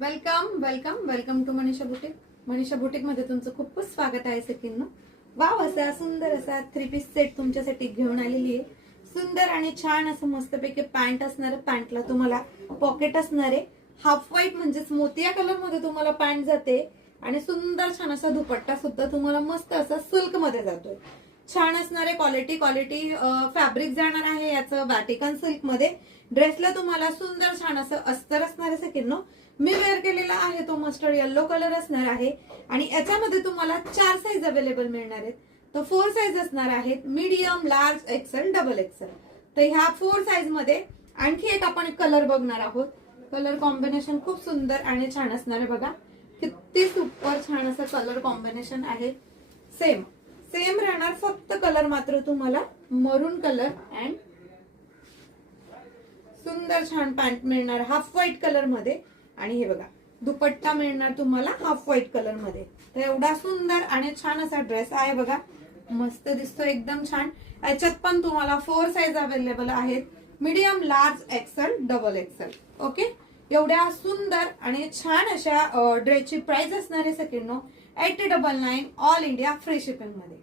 Welcome welcome welcome to Manisha boutique. Manisha boutique मध्ये तुमचं खूप स्वागत आहे सखींनो. वाव, असा सुंदर असा 3 पीस सेट तुमच्यासाठी घेऊन आलेली आहे. सुंदर आणि छान असं मस्तपैकी पॅन्ट असणार. पॅन्टला तुम्हाला पॉकेट असणार आहे. हाफ व्हाईट म्हणजेच मोतिया कलर मध्ये तुम्हाला पॅन्ट जाते आणि सुंदर छान असा दुपट्टा सुद्धा तुम्हाला मस्त असा सिल्क मध्ये जातोय. छान असणारे क्वालिटी फॅब्रिक जाणार आहे याचं वॅटिकन सिल्क मध्ये. ड्रेसला तुम्हाला सुंदर छान असं अस्तर असणार आहे सखींनो. मी वेअर केलेला आहे तो मस्टर्ड येलो कलर असणार आहे आणि याच्यामध्ये तुम्हाला 4 साईज अवेलेबल मिळणार आहेत. तर 4 साईज असणार आहेत, medium, large, XL, double XL. तर ह्या 4 साईज मध्ये आणखी एक आपण कलर बघणार आहोत. कलर कॉम्बिनेशन खूप सुंदर आणि छान असणार आहे. बघा किती सुपर छान असं कलर कॉम्बिनेशन आहे. सेम राहणार, फक्त कलर मात्र तुम्हाला मरून कलर अँड सुंदर छान पॅन्ट मिळणार हाफ व्हाईट कलर मध्ये. आणि हे बघा दुपट्टा मिळणार तुम्हाला हाफ व्हाईट कलर मध्ये. तर एवढा सुंदर आणि छान असा ड्रेस आहे. बघा मस्त दिसतो, एकदम छान. याच्यात पण तुम्हाला 4 साईज अवेलेबल आहेत, medium, large, XL, double XL. Okay, एवढ्या सुंदर आणि छान अशा ड्रेसची प्राइस असणार आहे सगळ्यांनो 8099 ऑल इंडिया फ्री शिपिंग मध्ये.